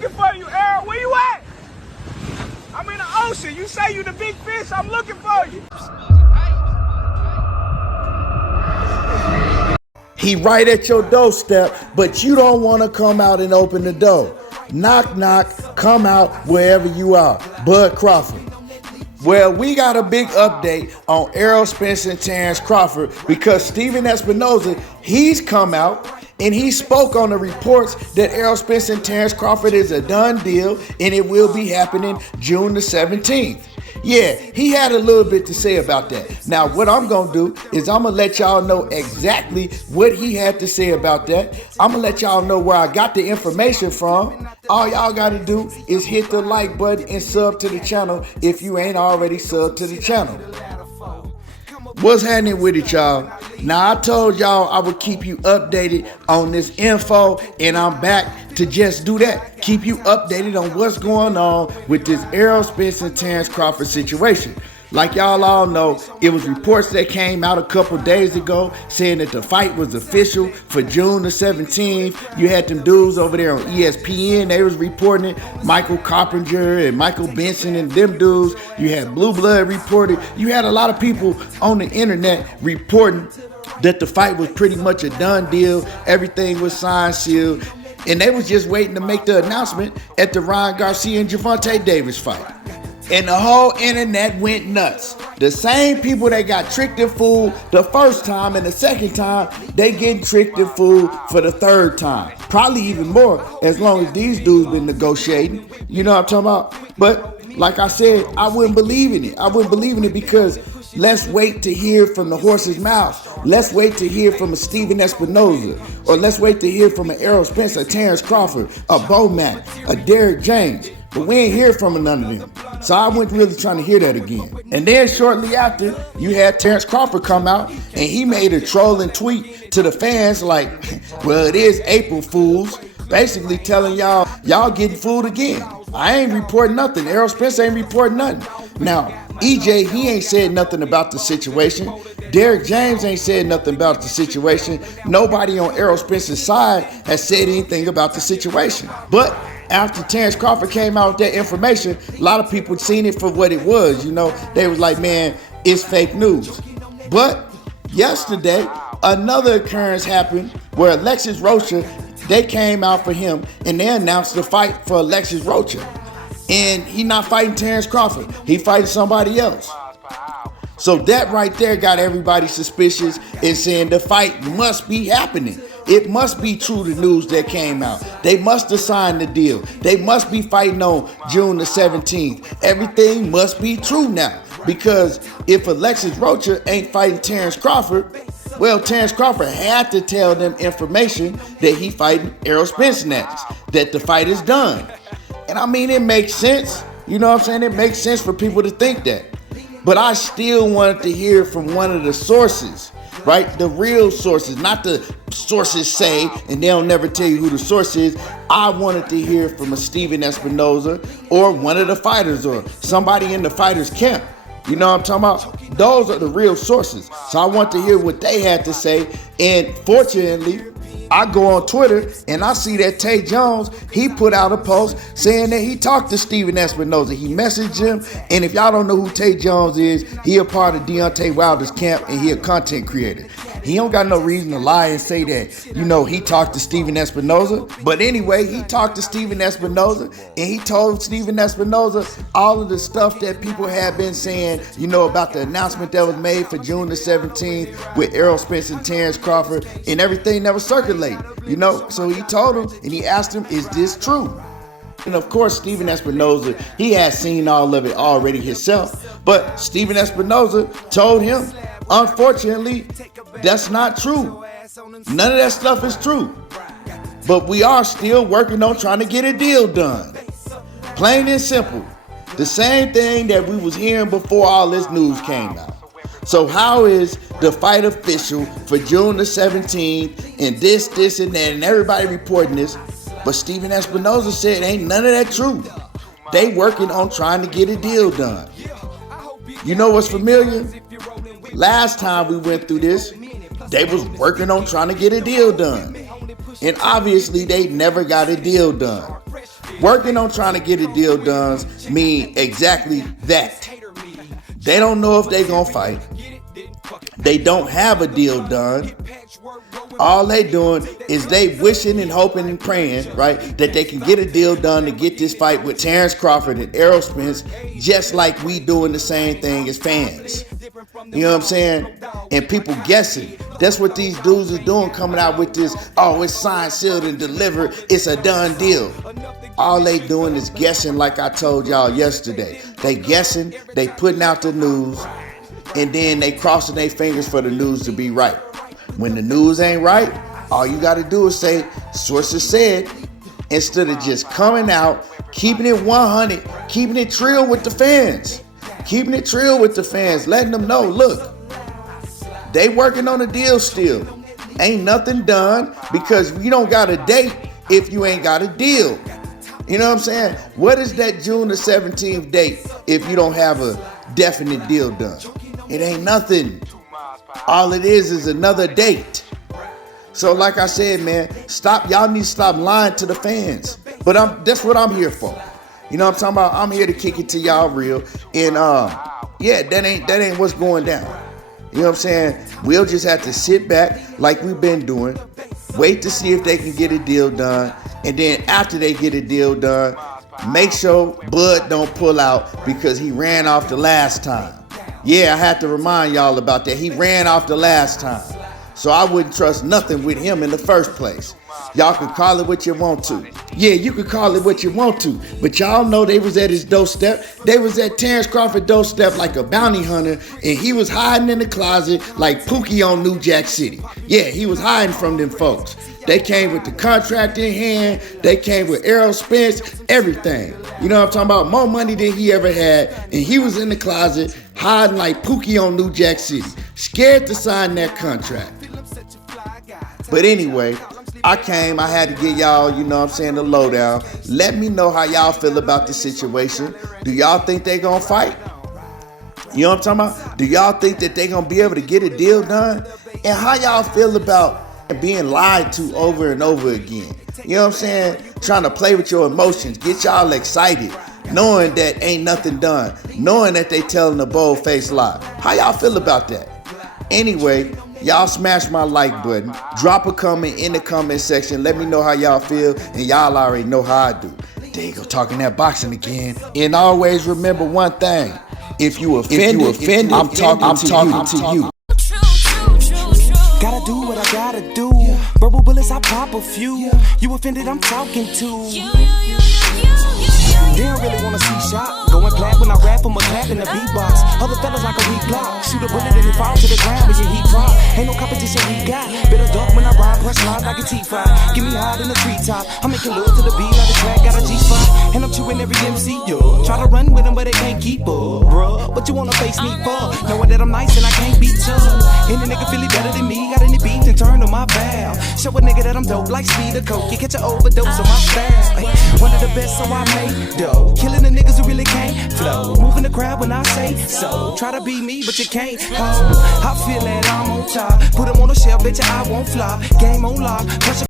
Looking for you, Errol. Where you at? I'm in the ocean. You say you the big fish. I'm looking for you. He right at your doorstep, but you don't want to come out and open the door. Knock, knock, come out wherever you are. Bud Crawford. Well, we got a big update on Errol Spence Terence Crawford because Stephen Espinoza, he's come out and he spoke on the reports that Errol Spence Terence Crawford is a done deal and it will be happening June the 17th. Yeah, he had a little bit to say about that. Now, what I'm going to do is I'm going to let y'all know exactly what he had to say about that. I'm going to let y'all know where I got the information from. All y'all got to do is hit the like button and sub to the channel if you ain't already subbed to the channel. What's happening with it, y'all? Now, I told y'all I would keep you updated on this info, and I'm back to just do that. Keep you updated on what's going on with this Errol Spence and Terence Crawford situation. Like y'all all know, it was reports that came out a couple days ago saying that the fight was official for June the 17th. You had them dudes over there on ESPN. They was reporting it. Michael Carpenter and Michael Benson and them dudes. You had Blue Blood reported. You had a lot of people on the internet reporting that the fight was pretty much a done deal. Everything was signed, sealed. And they was just waiting to make the announcement at the Ryan Garcia and Gervonta Davis fight. And the whole internet went nuts. The same people that got tricked and fooled the first time and the second time, they getting tricked and fooled for the third time. Probably even more as long as these dudes been negotiating. You know what I'm talking about? But like I said, I wouldn't believe in it. I wouldn't believe in it because let's wait to hear from the horse's mouth. Let's wait to hear from a Stephen Espinoza. Or let's wait to hear from an Errol Spence, a Terence Crawford, a Bo Mack, a Derrick James. But we ain't hear from none of them. So I wasn't really trying to hear that again. And then shortly after, you had Terence Crawford come out and he made a trolling tweet to the fans like, well, it is April Fools. Basically telling y'all getting fooled again. I ain't reporting nothing. Errol Spence ain't reporting nothing. Now, EJ, he ain't said nothing about the situation. Derrick James ain't said nothing about the situation. Nobody on Errol Spence's side has said anything about the situation. But after Terence Crawford came out with that information, a lot of people seen it for what it was. You know, they was like, man, it's fake news. But yesterday, another occurrence happened where Alexis Rocha, they came out for him and they announced the fight for Alexis Rocha. And he not fighting Terence Crawford. He fighting somebody else. So that right there got everybody suspicious and saying the fight must be happening. It must be true, the news that came out. They must have signed the deal. They must be fighting on June the 17th. Everything must be true now. Because if Alexis Rocha ain't fighting Terence Crawford, well, Terence Crawford had to tell them information that he fighting Errol Spence next, that the fight is done. And I mean, it makes sense. You know what I'm saying? It makes sense for people to think that. But I still wanted to hear from one of the sources, right? The real sources, not the sources say, and they'll never tell you who the source is. I wanted to hear from a Stephen Espinoza or one of the fighters or somebody in the fighters' camp. You know what I'm talking about? Those are the real sources. So I want to hear what they had to say. And fortunately, I go on Twitter and I see that Tay Jones, he put out a post saying that he talked to Stephen Espinoza. He messaged him. And if y'all don't know who Tay Jones is, he a part of Deontay Wilder's camp and he a content creator. He don't got no reason to lie and say that, you know, he talked to Stephen Espinoza. But anyway, he talked to Stephen Espinoza and he told Stephen Espinoza all of the stuff that people have been saying, you know, about the announcement that was made for June the 17th with Errol Spence and Terence Crawford and everything that was circulating, you know. So he told him and he asked him, is this true? And of course, Stephen Espinoza, he has seen all of it already himself. But Stephen Espinoza told him, unfortunately, that's not true. None of that stuff is true. But we are still working on trying to get a deal done. Plain and simple. The same thing that we was hearing before all this news came out. So how is the fight official for June the 17th and this and that and everybody reporting this? But Stephen Espinoza said ain't none of that true. They working on trying to get a deal done. You know what's familiar? Last time we went through this, they was working on trying to get a deal done. And obviously they never got a deal done. Working on trying to get a deal done mean exactly that. They don't know if they gonna fight. They don't have a deal done. All they doing is they wishing and hoping and praying, right, that they can get a deal done to get this fight with Terence Crawford and Errol Spence, just like we doing the same thing as fans. You know what I'm saying? And people guessing. That's what these dudes are doing, coming out with this, oh, it's signed, sealed, and delivered. It's a done deal. All they doing is guessing, like I told y'all yesterday. They guessing, they putting out the news, and then they crossing their fingers for the news to be right. When the news ain't right, all you got to do is say, sources said, instead of just coming out, keeping it 100, keeping it trill with the fans. Keeping it trill with the fans, letting them know, look, they working on a deal still. Ain't nothing done, because you don't got a date if you ain't got a deal. You know what I'm saying? What is that June the 17th date if you don't have a definite deal done? It ain't nothing. All it is another date. So like I said, man, y'all need to stop lying to the fans. But that's what I'm here for. You know what I'm talking about? I'm here to kick it to y'all real. And yeah, that ain't what's going down. You know what I'm saying? We'll just have to sit back like we've been doing, wait to see if they can get a deal done, and then after they get a deal done, make sure Bud don't pull out because he ran off the last time. Yeah, I had to remind y'all about that. He ran off the last time. So I wouldn't trust nothing with him in the first place. Y'all can call it what you want to. Yeah, you can call it what you want to. But y'all know they was at his doorstep. They was at Terence Crawford doorstep like a bounty hunter. And he was hiding in the closet like Pookie on New Jack City. Yeah, he was hiding from them folks. They came with the contract in hand. They came with Errol Spence, everything. You know what I'm talking about? More money than he ever had. And he was in the closet hiding like Pookie on New Jack City. Scared to sign that contract. But anyway, I had to get y'all, you know what I'm saying, the lowdown. Let me know how y'all feel about the situation. Do y'all think they gonna fight? You know what I'm talking about? Do y'all think that they gonna be able to get a deal done? And how y'all feel about being lied to over and over again? You know what I'm saying? Trying to play with your emotions, get y'all excited, knowing that ain't nothing done, knowing that they telling a bold-faced lie. How y'all feel about that? Anyway, y'all smash my like button. Drop a comment in the comment section. Let me know how y'all feel, and y'all already know how I do. There you go, talking that boxing again. And always remember one thing: if you offended, I'm talking to you. Gotta do what I gotta do. Verbal bullets, I pop a few. You offended, I'm talking to. They don't really wanna see shot. Going plat when I rap, I'm a clap in the beatbox. Other fellas like a weak block. Shoot a bullet and it fall to the ground as your heat drop. Ain't no competition we got. Better duck when I ride, press line like a T5. Give me high in the treetop. I'm making love to the beat like the track got a G5. And I'm chewing every MC, yo. Try to run with them, but they can't keep up, bruh. What you wanna face me for? Knowing that I'm nice and I can't be tough. Any nigga feel it better than me. Got any beats and turn on my valve. Show a nigga that I'm dope like speed or coke. You catch an overdose of my style. One of the best, so I made dope. Killing the niggas who really can't flow. Moving the crowd when I say so. Try to be me, but you can't. I feel that I'm on top. Put them on a shelf, bet you I won't fly. Game on lock.